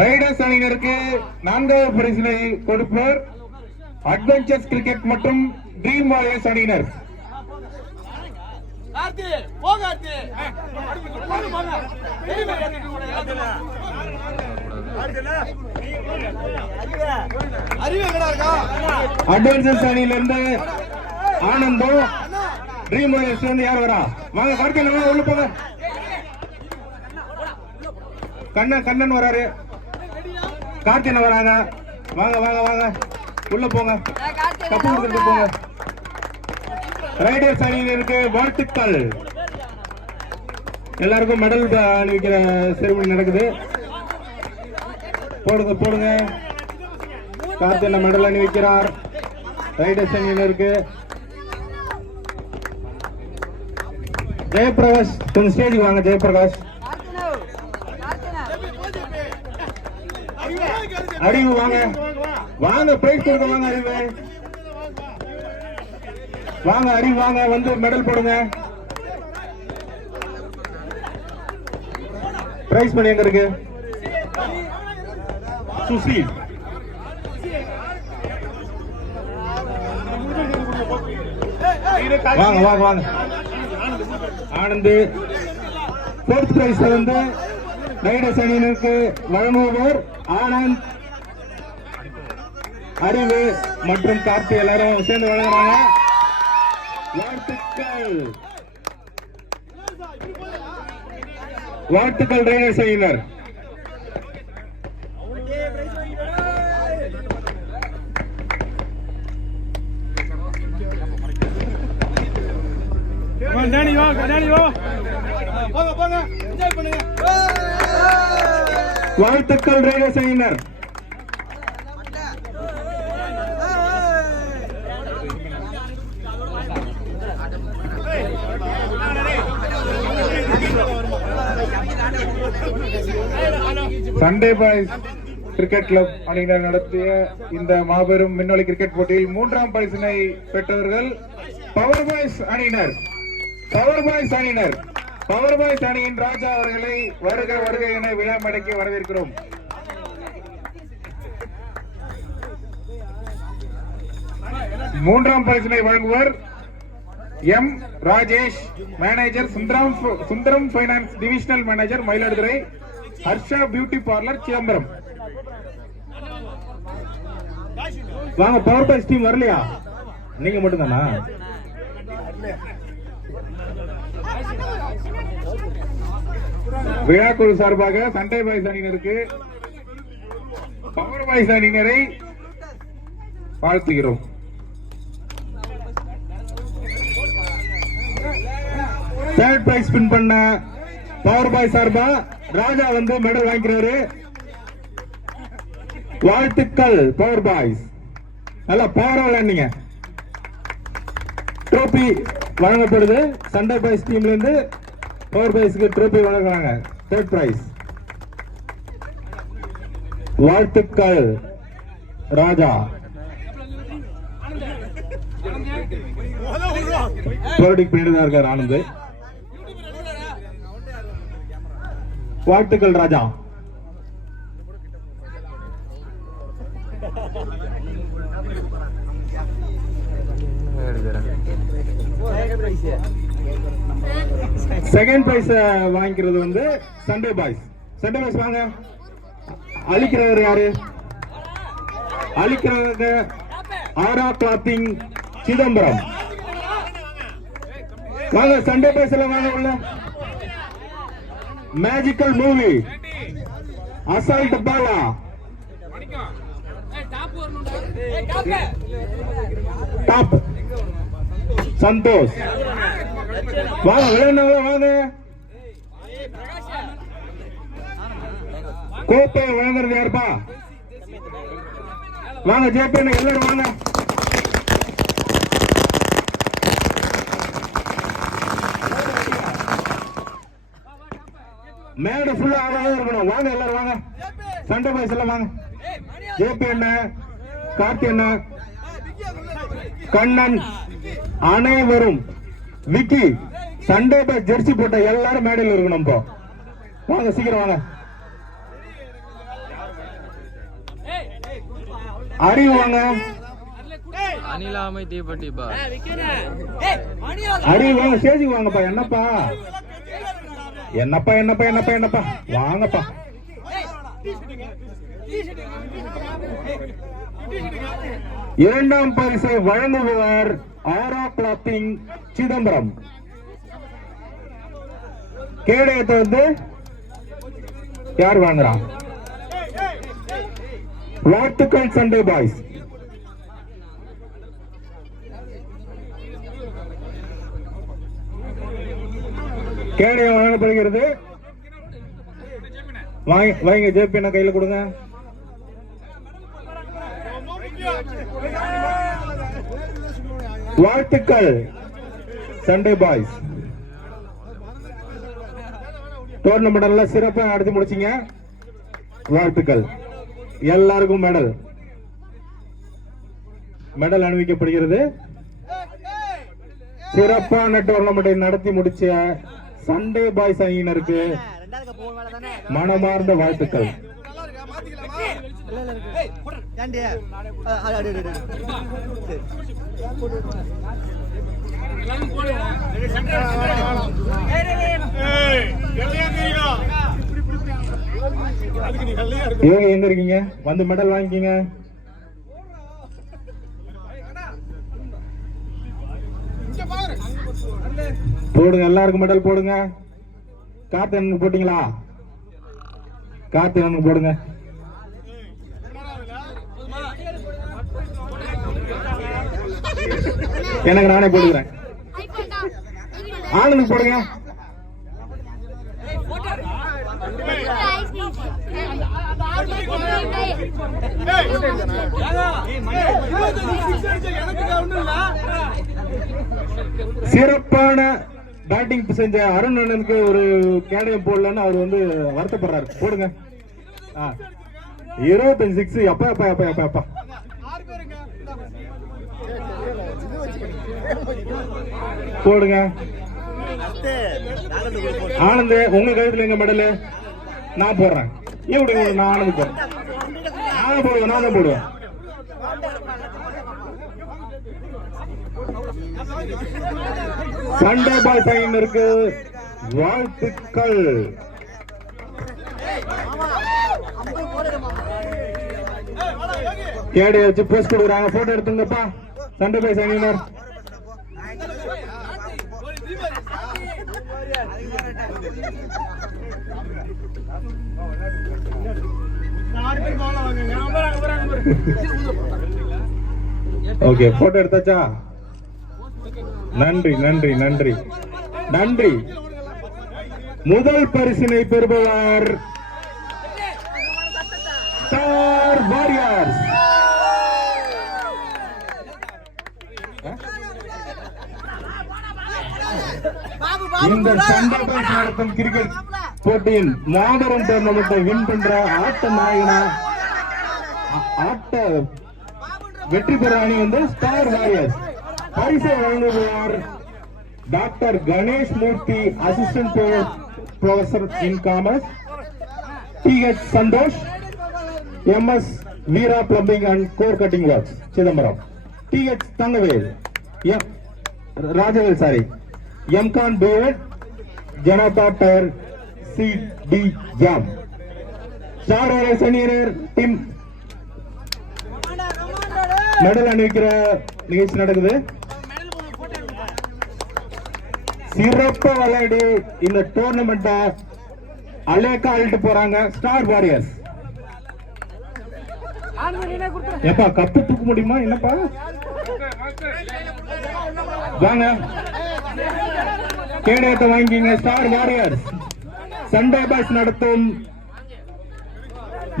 Riders அணியினருக்கு 4வது பரிசினை கொடுப்பவர் அட்வென்ச்சர்ஸ் கிரிக்கெட் மற்றும் ட்ரீம் வாரியர்ஸ் அணியினர். அட்வென்ச்சர்ஸ் அணியிலிருந்து ஆனந்தம், ட்ரீம் வாரியர்ஸ் வந்து யார் வரா? வாங்க கார்த்திகேயன் உள்ள போங்க. கண்ணன் வராரு, கார்த்திகேயன் வராங்க. வாங்க வாங்க வாங்க உள்ள போங்க, கப்பு கொடுத்துட்டு போங்க. ரைடர்ஸ் அணியினருக்கு வாழ்த்துக்கள். எல்லாருக்கும் மெடல் அணிவிக்கிற செரிமனி நடக்குது. போடுங்க போடுங்க. கார்த்திகேயன் மெடல் அணிவிக்கிறார் ரைடர்ஸ் அணியினருக்கு. ஜெயபிரகாஷ் கொஞ்சம் ஸ்டேஜுக்கு வாங்க. ஜெயபிரகாஷ், அறிவு வாங்க வாங்க, பிரைஸ் கொடுக்க வாங்க. அறிவு வாங்க, அறிவு வாங்க, வந்து மெடல் போடுங்க. பிரைஸ் பண்ணி எங்க இருக்கு? சுசி வாங்க வாங்க வாங்க. ஆனந்த் 4th பிரைஸ் வந்து ரைடர்ஸ் அணியினருக்கு வழங்குவோர் ஆனந்த், அறிவு மற்றும் கார்த்தி எல்லாரும் சேர்ந்து வழங்குறாங்க. வாழ்த்துக்கள் வாழ்த்துக்கள் ரைடர்ஸ் அணியினர். வாழ்த்துக்கள் ரைடர்ஸ் அணியினர். சண்டே பாய்ஸ் கிரிக்கெட் கிளப் அணியினர் நடத்திய இந்த மாபெரும் விண்ணொலி கிரிக்கெட் போட்டியில் 3ஆம் பரிசினை பெற்றவர்கள் பவர் பாய்ஸ் அணியினர். பவர் பாய்ஸ் அணியினர், பவர் பாய்ஸ் அணியின் ராஜா அவர்களை வருக வருக என விழா மேடைக்கு வரவேற்கிறோம். மூன்றாம் பரிசினை வழங்குவர் M Rajesh, manager Sundaram finance divisional manager Mayiladuthurai, Harsha beauty parlour Chidambaram. வாங்க, பவர் பாய்ஸ் டீம் வரலையா? நீங்க மட்டும் தானா? விழாக்குழு சார்பாக சண்டே பாய்ஸ் அணியினருக்கு பவர் பாய்ஸ் அணியினரை வாழ்த்துகிறோம். தேர்ட் பிரைஸ் வின் பண்ண பவர் பாய் சார்பா ராஜா வந்து மெடல் வாங்கிக்கிறாரு. வாழ்த்துக்கள் பவர் பாய்ஸ், நல்லா பவர் விளையாண்டீங்க. ட்ரோபி வழங்கப்படுது. சண்டே பாய்ஸ் டீம்ல இருந்து பவர் பாய்ஸ்க்கு ட்ரோபி வழங்குறாங்க. Third prize. வாழ்த்துக்கள் ராஜா. பண்ணிட்டு தான் இருக்காரு ஆனந்த். வாழ்த்துக்கள் ராஜா. செகண்ட் பிரைஸ் வாங்கிக்கிறது வந்து சண்டே பாய்ஸ். சண்டே பாய்ஸ் வாங்க. அளிக்கிறவர் யாரு? அளிக்கிறவங்க ஆரா கிளாத்திங் சிதம்பரம். வாங்க சண்டே பாய்ஸ் எல்லாம் வாங்க உள்ள. Magical movie assault Bala, top Santhosh. வாங்க விளையாடுங்க வாங்க. கோப்பை வழங்குறது யாருப்பா? வாங்க ஜேபி எல்லாரும் வாங்க. மேடை ஃபுல்லா ஆளாக இருக்கணும். வாங்க எல்லாரும் வாங்க. சண்டே பாய்ஸ் எல்லாம் வாங்க. ஜேபி என்ன, கார்த்தி என்ன, கண்ணன், அனைவரும், விக்கி, சண்டே பாய்ஸ் ஜெர்சி போட்ட எல்லாரும் மேடையில் இருக்கணும். இப்போ வாங்க சீக்கிரம் வாங்க. அறிவு வாங்க. அனிலாமை தீபட்டிப்பா அறிவு வாங்க, ஸ்டேஜுக்கு வாங்கப்பா. என்னப்பா என்னப்பா என்னப்பா என்னப்பா என்னப்பா வாங்கப்பா. இரண்டாம் பரிசை வழங்குபவர் ஆரா கிளாத்திங் சிதம்பரம். கேடயத்தை வந்து யார் வாங்குறான்? வாழ்த்துக்கள் சண்டே பாய்ஸ். கேடயம் வழங்கப்படுகிறது. வாங்க ஜேபி என்ன கையில கொடுங்க. வாழ்த்துக்கள் சண்டே பாய்ஸ். டோர்னமெண்ட் எல்லாம் சிறப்பா நடத்தி முடிச்சீங்க. வாழ்த்துக்கள் எல்லாருக்கும். மெடல் அணிவிக்கப்படுகிறது. சிறப்பான டோர்னமெண்டை நடத்தி முடிச்ச சண்டே பாய்ஸ் அணியினருக்கு மனமார்ந்த வாழ்த்துக்கள். இவங்க எங்க இருக்கீங்க? வந்து மெடல் வாங்கிக்கீங்க. போடுங்க, எல்லாருக்கும் மெடல் போடுங்க. கார்த்திகனுக்கு போட்டீங்களா? கார்த்திகனுக்கு போடுங்க. எனக்கு நானே போடுகிறேன். ஆனந்துக்கு போடுங்க. சிறப்பான பேட்டிங் செஞ்ச அருண் அண்ணனுக்கு ஒரு கேடயம் போடலன்னு அவர் வந்து வருத்தப்படுறாரு. போடுங்க. 25 6. அப்பா அப்பா அப்பா அப்பா அப்பா போடுங்க. ஆனந்த் உங்க கழுத்துல எங்க மெடல் நான் போடுறேன். எப்படி நான் ஆனந்த் போடுறேன். நான் தான் போடுவேன். சண்டே பாய் சைனருக்கு வாழ்த்துக்கள். கேடைய வச்சு போஸ்ட் கொடுக்குறாங்க. போட்டோ எடுத்துங்கப்பா. சண்டே பாய் சைனர் ஓகே. போட்டோ எடுத்தாச்சா? நன்றி நன்றி நன்றி நன்றி. முதல் பரிசினை பெறுபவர் ஸ்டார் வாரியர்ஸ். இந்த சண்டே பாய்ஸ் நடத்தும் கிரிக்கெட் போட்டியின் மாபெரும் டோர்னமெண்டை வின் பண்ற ஆட்ட நாயகனா ஆட்ட வெற்றி பெற அணி வந்து ஸ்டார் வாரியர்ஸ். பரிசை வழங்குவார் doctor Ganesh Murthy, assistant professor in commerce, DH Santhosh, MS Veera plumbing and core cutting works Chidambaram, DH Thangavel, Rajavel சாரி, MCom BEd, Janata tyre city ஜாம். ஸ்டார் வாரியர்ஸ் அணியினர் டீம் மெடல் அணிவிக்கிற நிகழ்ச்சி நடக்குது. சிறப்பா விளையாடி இந்த டோர்னமெண்ட அலேக்கா அழிட்டு போறாங்க ஸ்டார் வாரியர்ஸ். எப்பா கப்பு தூக்க முடியுமா? என்னப்பா வாங்க, கேடயத்தை வாங்கிங்க. ஸ்டார் வாரியர்ஸ் சண்டே பாய்ஸ் நடத்தும்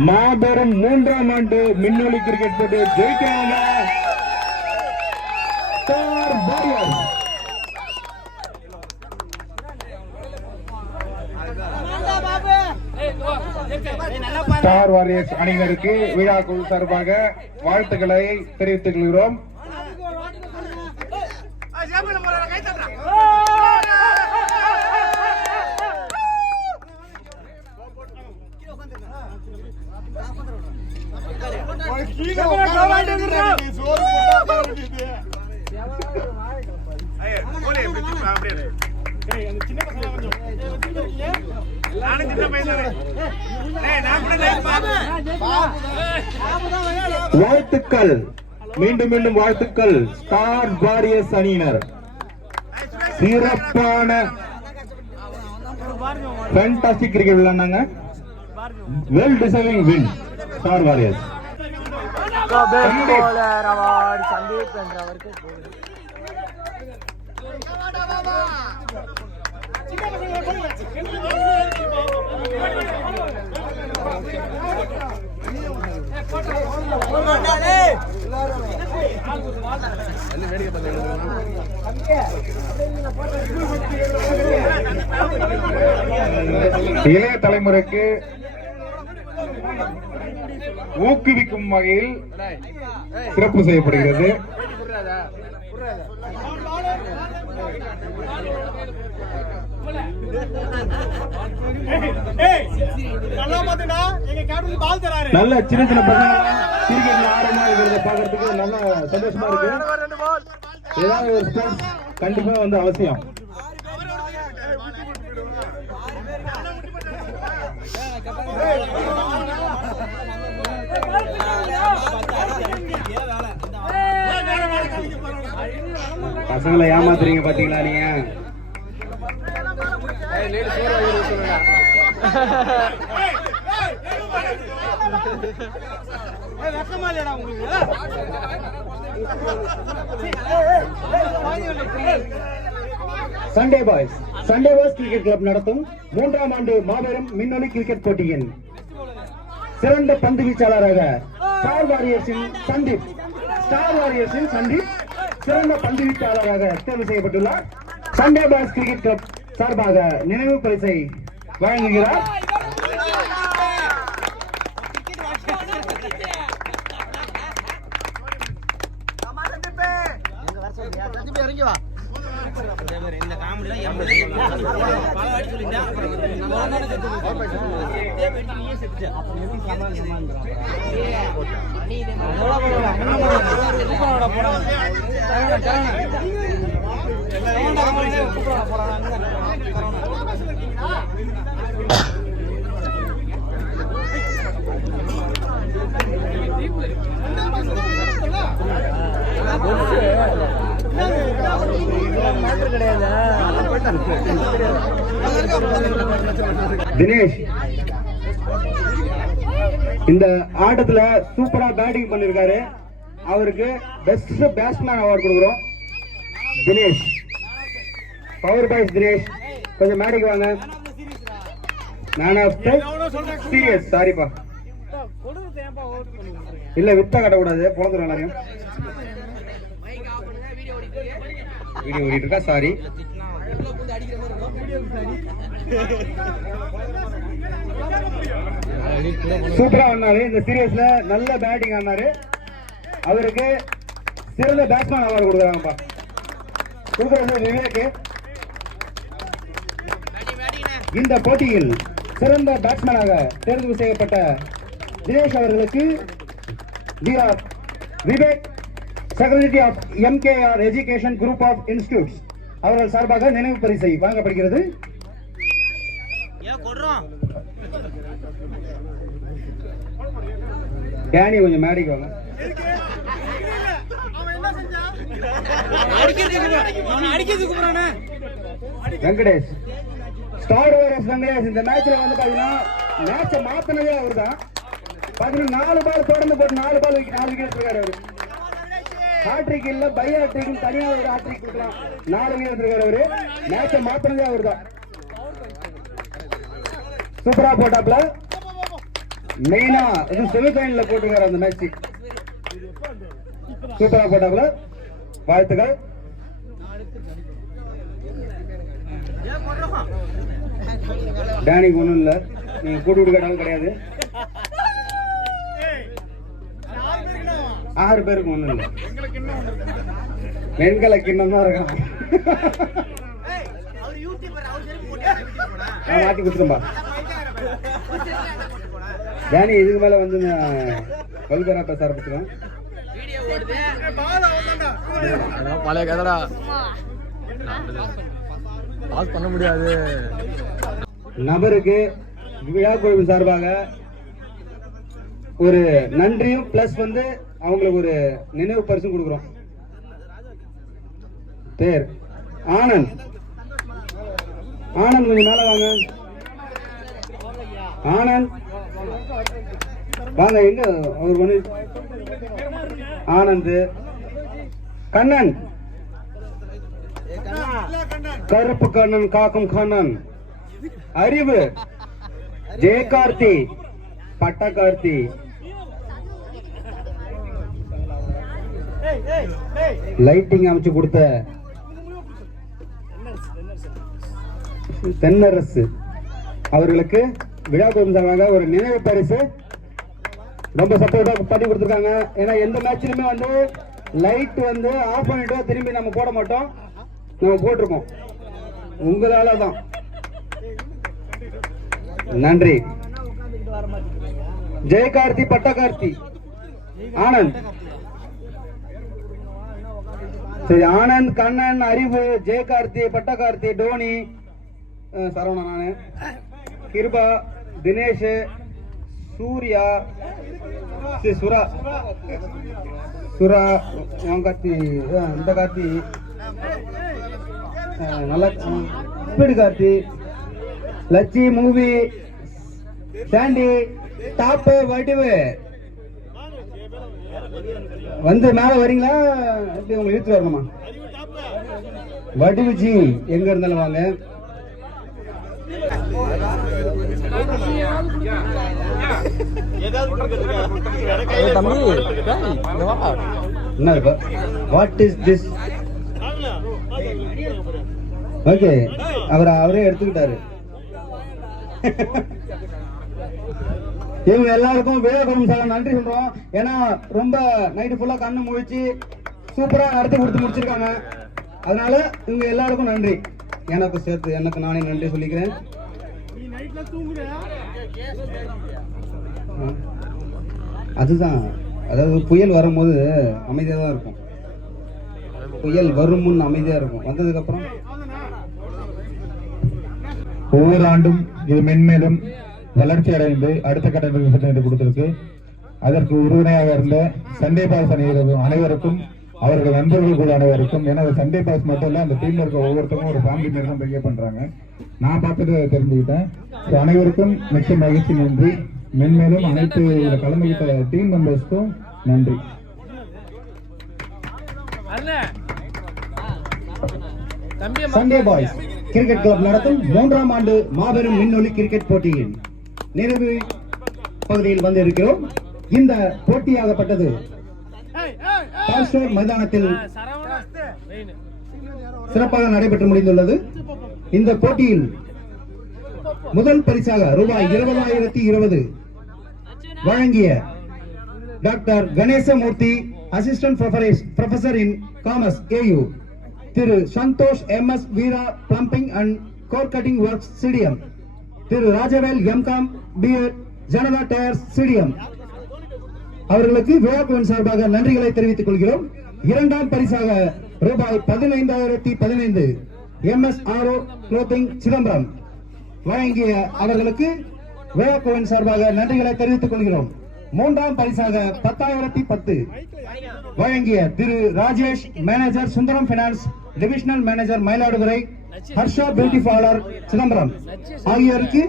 மாபெரும் 3ஆம் ஆண்டு மின்னொலி கிரிக்கெட் போட்டி ஜெயிக்கிறாங்க ஸ்டார் வாரியர்ஸ். ஸ்டார் வாரியர்ஸ் அணியினருக்கு விழா குழு சார்பாக வாழ்த்துக்களை தெரிவித்துக் கொள்கிறோம். வாழ்த்துக்கள், மீண்டும் மீண்டும் வாழ்த்துக்கள். ஸ்டார் வாரியர்ஸ் அணியினர் சிறப்பான ஃபேண்டாஸ்டிக் கிரிக்கெட் விளையாண்டாங்க. Well deserving win star warriors. Sandeep என்றவருக்கு இளைய தலைமுறைக்கு ஊக்குவிக்கும் வகையில் சிறப்பு செய்யப்படுகிறது. நல்ல சின்ன சின்ன பசங்க கிரிக்கெட்ல ஆர்வமா இருக்கிறத பாக்குறதுக்கு நல்ல சந்தோஷமா இருக்கு. ஏதாவது ஒரு ஸ்போர்ட்ஸ் கண்டிப்பா வந்து அவசியம். பசங்களை ஏமாத்துறீங்க பாத்தீங்களா நீங்க? சண்டே பாய்ஸ் கிரிக்கெட் கிளப் நடத்தும் 3ஆம் ஆண்டு மாபெரும் மின்னொலி கிரிக்கெட் போட்டியின் சிறந்த பந்து வீச்சாளராக ஸ்டார் வாரியர்ஸின் சந்தீப் சிறந்த பந்து வீச்சாளராக தேர்வு செய்யப்பட்டுள்ளார். சண்டே பாய்ஸ் கிரிக்கெட் கிளப் சார்பாக நினைவு பரிசை வழங்குகிறார். தினேஷ் இந்த ஆட்டத்துல சூப்பரா பேட்டிங் பண்ணிருக்காரு. அவருக்கு பெஸ்ட் பேட்ஸ்மேன் அவார்டு கொடுக்குறோம். தினேஷ், பவர் பாய்ஸ் தினேஷ் கொஞ்சம் மேடைக்கு வாங்க. Man of the series. சாரிப்பா, இல்ல வித்த கட்டக்கூடாது, பொழந்துரும் எல்லாரையும். வீடியோ ஓடிட்டு இருக்கா, சாரி. சூப்பரா ஆனாரு இந்த சீரியஸ்ல, நல்ல பேட்டிங் ஆனாரு. அவருக்கு சிறந்த பேட்ஸ்மேன் அவார்டு கொடுக்குறாங்கப்பா. கொடுக்குறது விவேக். இந்த போட்டியில் சிறந்த பேட்ஸ்மேனாக தேர்வு செய்யப்பட்ட தினேஷ் அவர்களுக்கு Vivek secretary of MKR education group of institutes அவர்கள் சார்பாக நினைவு பரிசை வழங்கப்படுகிறது. டேனி கொஞ்சம் மேடைக்கு வாங்க. வெங்கடேஷ், ஸ்டார் வாரியர்ஸ் வெங்கடேஷ் இந்த மேட்ச்ல வந்து பாத்தீங்கன்னா மேட்சை மாத்தினதே அவர் தான். பாத்தீங்கன்னா 4 பால் தொடர்ந்து போட்டு 4 பால் 4 விக்கெட் இருக்காரு அவரு. ஹாட்ரிக் இல்ல, பை ஹாட்ரிக் தனியா ஒரு ஹாட்ரிக் கொடுக்கலாம். 4 விக்கெட் இருக்காரு அவரு. மேட்சை மாத்தினதே அவர் தான். சூப்பரா போட்டாப்ல. மெயினா இது செமிஃபைனல்ல போட்டுருக்காரு அந்த மேட்ச். சூப்பரா போட்டாப்ல. வாழ்த்துக்கள். டேனிக்கு ஒண்ணும் இல்ல, நீங்க கூட்டு விடுக்காட்டாலும் கிடையாது. 6 பேருக்கு ஒண்ணும் இல்ல, வெண்கல கிண்ணம் தான் இருக்கான். மாத்தி கொடுத்துருப்பா. டேனி இதுக்கு மேல வந்து வல்கரா பேச ஆரம்பிச்சிடும். பழைய கதடா பாஸ் பண்ண முடியாது. நபருக்கு விழா குழுவின் சார்பாக ஒரு நன்றியும் பிளஸ் வந்து அவங்களுக்கு ஒரு நினைவு பரிசும் கொடுக்குறோம். பேர் ஆனந்த். ஆனந்த் கொஞ்சம் மேல வாங்க. ஆனந்த் வாங்க. எங்க அவர் ஒண்ணு ஆனந்த். கண்ணன், கருப்பு கண்ணன், காக்கும் கண்ணன். அறிவு, ஜெயகார்த்தி, பட்டகார்த்தி. லைட்டிங் அமைச்சு கொடுத்த தென்னரசு அவர்களுக்கு விழா குழுவினராக ஒரு நினைவு பரிசு ரொம்ப சப்போர்ட்டா பண்ணி கொடுத்துருக்காங்க. ஏன்னா எந்த மேட்ச்லயுமே வந்து லைட் வந்து ஆஃப் பண்ணிட்டு திரும்பி நம்ம போட மாட்டோம், நம்ம போட்டிருக்கோம். உங்களால தான். நன்றி. ஜெயகார்த்தி, பட்டகார்த்தி, ஆனந்த். சரி, ஆனந்த், கண்ணன், அறிவு, ஜெயகார்த்தி, பட்டகார்த்தி, டோனி, சரவணன், நானு, கிருபா, தினேஷ், சூர்யா, சுரா, கார்த்தி, இந்த கார்த்தி, நல்ல speed Karthi, Lakshi, movie, Sandy, top, Vadivu. வந்து மேல வரீங்களா? எப்படி உங்களுக்கு இழுத்து வரணுமா? வடிவுஜி எங்க இருந்தாலும் வாங்க. என்ன இருக்கு? What is this? ஓகே, அவரே எடுத்துக்கிட்டாரு. இவங்க எல்லாருக்கும் விவேகம் சார் நன்றி சொல்றோம். ஏன்னா ரொம்ப நைட்டு ஃபுல்லா கண்ணு முழிச்சு சூப்பரா நடத்தி கொடுத்து முடிச்சிருக்காங்க. அதனால இவங்க எல்லாருக்கும் நன்றி. எனக்கு சேர்த்து எனக்கு நானே நன்றி சொல்லிக்கிறேன். அதுதான், அதாவது புயல் வரும்போது அமைதியா தான் இருக்கும். புயல் வரும் முன் அமைதியா இருக்கும், வந்ததுக்கு அப்புறம் ஒவ்வொரு ஆண்டும் இது மென்மேலும் வளர்ச்சி அடைந்து அடுத்த கட்டத்திற்கு கொடுத்திருக்கு. அதற்கு உறுதுணையாக இருந்த சண்டே பாஸ் அனைவருக்கும், அவர்கள் நண்பர்கள் கூட அனைவருக்கும். ஏன்னா சண்டே பாஸ் மட்டும் இல்ல, அந்த டீம்ல இருக்க ஒவ்வொருத்தரும் ஒரு ஃபேமிலி மேல் தான் பெரிய பண்றாங்க. நான் பார்த்துட்டு தெரிஞ்சுக்கிட்டேன். அனைவருக்கும் மிக்க மகிழ்ச்சி, நன்றி. மென்மேலும் அனைத்து கலந்துகிட்ட டீம் மெம்பர்ஸ்க்கும் நன்றி. சண்டே பாய்ஸ் கிரிக்கெட் கிளப் நடத்தும் 3ஆம் ஆண்டு மாபெரும் விண்ணொலி கிரிக்கெட் போட்டியின் நிறைவு பகுதியில் வந்து இருக்கிறோம். இந்த போட்டியாகப்பட்டது மைதானத்தில் சிறப்பாக நடைபெற்று முடிந்துள்ளது. இந்த போட்டியில் முதல் பரிசாக ரூபாய் 20,020 வழங்கிய doctor Ganesamoorthy, assistant professor in commerce, AU, Thiru Santhosh MS Veera, plumbing and core cutting works, CDM, Thiru Rajavel MCom BA, Janatha tyres, CDM அவர்களுக்கு விழாக்குழுவின் சார்பாக நன்றிகளை தெரிவித்துக் கொள்கிறோம். இரண்டாம் பரிசாக ரூபாய் 15,015 MSRO க்ளோத்திங், சிதம்பரம் வழங்கிய அவர்களுக்கு விழாக்குழுவின் சார்பாக நன்றிகளை தெரிவித்துக் கொள்கிறோம். மூன்றாம் பரிசாக 10,010 வழங்கிய திரு Rajesh, manager, Sundaram finance divisional manager, Mayiladuthurai, Harsha beauty parlour, Chidambaram ஆகியோருக்கு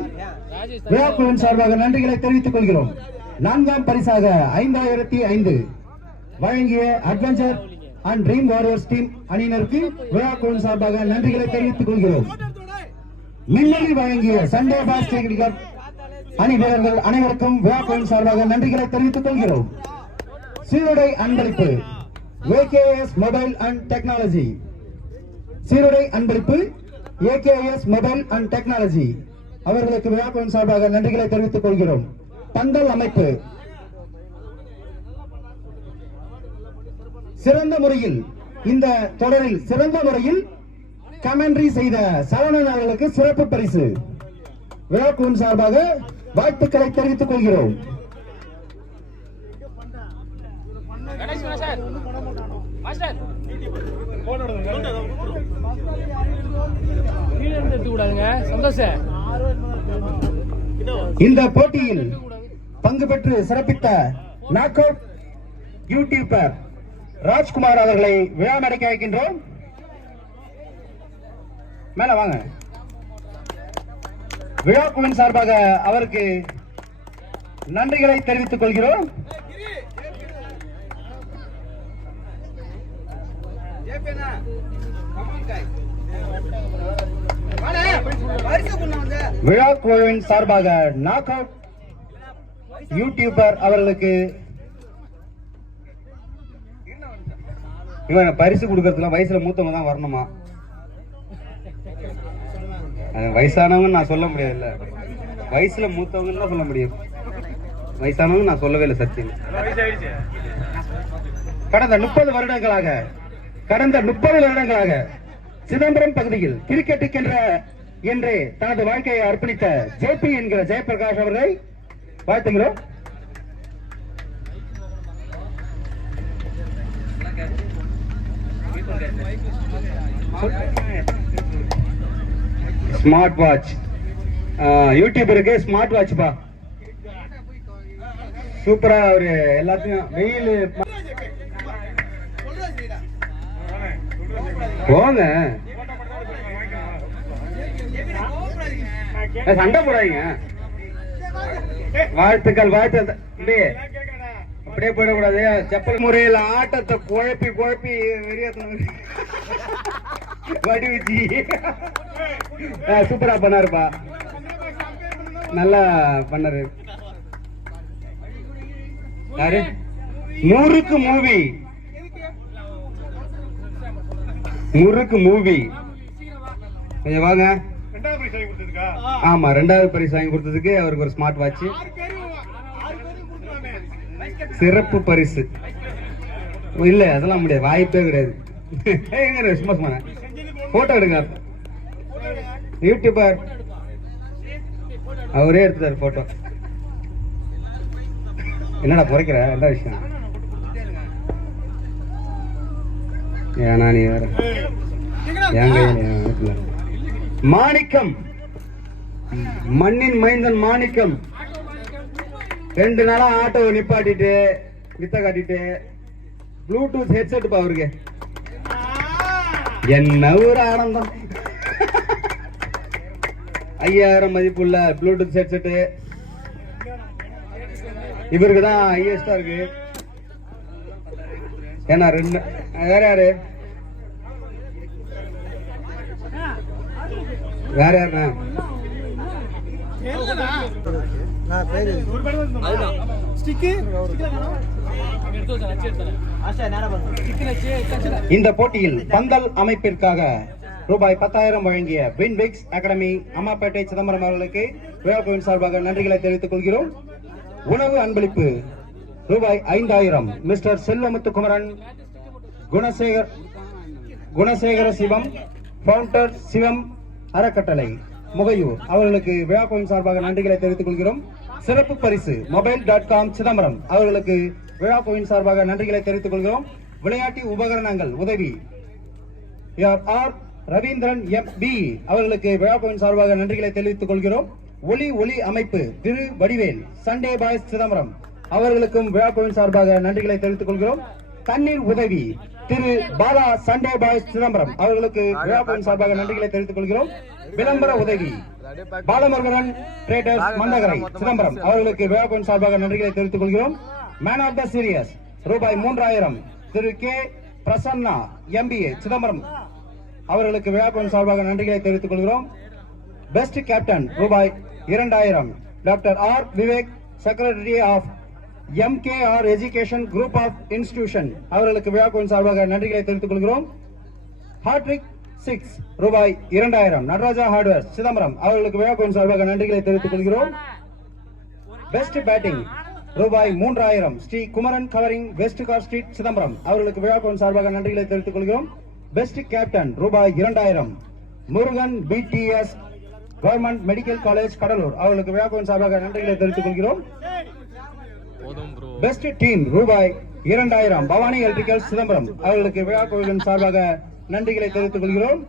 விழாக்குழுவின் சார்பாக நன்றிகளை தெரிவித்துக் கொள்கிறோம். நான்காம் பரிசாக 5,005 வழங்கிய adventure and dream warriors team அணியினருக்கு விழாக்குழுவின் சார்பாக நன்றிகளை தெரிவித்துக் கொள்கிறோம். மின்னலி வழங்கிய சண்டே பாஸ் கிரிக்கெட் கிளப் அணி வீரர்கள் அனைவருக்கும் விழாக்குழுவின் சார்பாக நன்றிகளை தெரிவித்துக் கொள்கிறோம். சீருடை அன்பளிப்பு AKS மொபைல் அண்ட் டெக்னாலஜி, சீருடை அன்பளிப்பு AKS மொபைல் அண்ட் டெக்னாலஜி அவர்களுக்கு விழாக்குழுவின் சார்பாக நன்றிகளை தெரிவித்துக் கொள்கிறோம். பந்தல் அமைப்பு சிறந்த முறையில், இந்த தொடரில் சிறந்த முறையில் கமெண்ட்ரி செய்த சரவணன் அவர்களுக்கு சிறப்பு பரிசு விழாக்குழுவின் சார்பாக வாழ்த்துக்களை தெரிவித்துக் கொள்கிறோம். இந்த போட்டியில் பங்கு பெற்று சிறப்பித்த நாக் அவுட் யூடியூபர் ராஜ்குமார் அவர்களை விழா மேடைக்கு அழைக்கின்றோம். மேல வாங்க. விழாக்குழுவின் சார்பாக அவருக்கு நன்றிகளை தெரிவித்துக் கொள்கிறோம். விழாக்குழுவின் சார்பாக நாக் அவுட் யூடியூபர் அவர்களுக்கு இவன் பரிசு கொடுக்கறதுலாம் வயசுல மூத்தவங்க தான் வரணுமா? வயசானவங்க நான் சொல்ல முடியாதுல்ல, வயசுல மூத்தவங்க தான் சொல்ல முடியும். வயசானவங்க நான் சொல்லவே இல்லை சத்தியம். கடந்த 30 வருடங்களாக சிதம்பரம் பகுதியில் கிரிக்கெட்டுக்கென்ற என்று தனது வாழ்க்கையை அர்ப்பணித்த ஜேபி என்கிற ஜெயபிரகாஷ் அவர்களை வாழ்த்துகிறோம். ஸ்மார்ட் வாட்ச் யூடியூபருக்கு ஸ்மார்ட் வாட்ச் பா, சூப்பரா ஒரு எல்லாத்தையும் வெயில் போங்க சண்டை போடாதீங்க. வாழ்த்துக்கள் அப்படியே போயிடக்கூடாது. செப்பல் முறையில் ஆட்டத்தை குழப்பி வடிவச்சு சூப்பரா பண்ணாருப்பா, நல்லா பண்ணாரு. யாரு? முறுக்கு மூவி கொஞ்சம் வாங்க. ஆமா, 2வது பரிசு வாங்கி கொடுத்ததுக்கு அவருக்கு ஒரு ஸ்மார்ட் வாட்ச் சிறப்பு பரிசு. இல்ல அதெல்லாம் முடியாது, வாய்ப்பே கிடையாது. சும்மா போட்டோ எடுங்க. யூடியூபர் அவரே எடுத்தார் போட்டோ. என்னடா குறைக்கிற? என்ன விஷயம்? ஏன்னா நீ வேற மாணிக்கம், மண்ணின் மைந்தன் மாணிக்கம் 2 நாளா ஆட்டோ நிப்பாட்டிட்டு வித்த காட்டிட்டு ப்ளூடூத் ஹெட்செட் அவருக்கு என்ன ஒரு ஆனந்தம். 5000 மதிப்புள்ள ப்ளூடூத் ஹெட்செட் இவருக்கு தான் ஹையஸ்டா இருக்கு. ஏன்னா 2 வேற யாரு யாருண்ணா? இந்த போட்டியில் பந்தல் அமைப்பிற்காக ரூபாய் 10,000 வழங்கிய வின்விக்ஸ் அகாடமி அம்மாப்பேட்டை சிதம்பரம் அவர்களுக்கு விழாக்குழுவின் சார்பாக நன்றிகளை தெரிவித்துக் கொள்கிறோம். உணவு அன்பளிப்பு ரூபாய் 5,000 மிஸ்டர் செல்வமுத்து குமரன், குணசேகர சிவம், பவுண்டர் சிவம் அறக்கட்டளை முகையூர் அவர்களுக்கு விழாக்குழுவின் சார்பாக நன்றிகளை தெரிவித்துக் கொள்கிறோம். சிறப்பு பரிசு mobile.com சிதம்பரம் அவர்களுக்கு விழாக்குழுவின் சார்பாக நன்றிகளை தெரிவித்துக் கொள்கிறோம். விளையாட்டு உபகரணங்கள் உதவி ஆர் ரவீந்திரன் MB அவர்களுக்கு விழாக்குழுவின் சார்பாக நன்றிகளை தெரிவித்துக் கொள்கிறோம். ஒளி அமைப்பு திரு வடிவேல் சண்டே பாய்ஸ் சிதம்பரம் அவர்களுக்கும் விழாக்குழுவின் சார்பாக நன்றிகளை தெரிவித்துக் கொள்கிறோம். தண்ணீர் உதவி திரு பாலா சண்டே பாய்ஸ் சிதம்பரம் அவர்களுக்கு விழாக்குழுவின் சார்பாக நன்றிகளை தெரிவித்துக் கொள்கிறோம். விளம்பர உதவி பாலமுருகன் டிரேடர்ஸ் மந்தகரை சிதம்பரம் அவர்களுக்கு விழாக்குழுவின் சார்பாக நன்றிகளை தெரிவித்துக் கொள்கிறோம். மேன் ஆஃப் த சீரியஸ் ரூபாய் 3,000 திரு கே பிரசன்னா MBA சிதம்பரம் அவர்களுக்கு விழாக்குழுவின் சார்பாக நன்றிகளை தெரிவித்துக் கொள்கிறோம். பெஸ்ட் கேப்டன் ரூபாய் 2,000 doctor R Vivek secretary of MKR education group of institution அவர்களுக்கு விழாக்குழுவின் சார்பாக நன்றிகளை தெரிவித்துக் கொள்கிறோம். ஹாட்ரிக் 6 ரூபாய் 2,000 நடராஜா ஹார்ட்வேர் சிதம்பரம் அவர்களுக்கு விழாக்குழுவின் சார்பாக நன்றிகளை தெரிவித்துக் கொள்கிறோம். பெஸ்ட் பேட்டிங் ரூபாய் 3,000 Sri Kumaran covering west car street Chidambaram அவர்களுக்கு விழாக்குழுவின் சார்பாக நன்றிகளை தெரிவித்துக் கொள்கிறோம். பெஸ்ட் கேப்டன் ரூபாய் 2,000 Murugan BTS government medical college Cuddalore அவர்களுக்கு விழாக்குழுவின் சார்பாக நன்றிகளை தெரிவித்துக் கொள்கிறோம். போதும் ப்ரோ. பெஸ்ட் டீம் ரூபாய் 2000 பவானி எலக்ட்ரிக்கல் சிதம்பரம் அவர்களுக்கு விழாக்குழுவின் சார்பாக நன்றிகளை தெரிவித்துக் கொள்கிறோம்.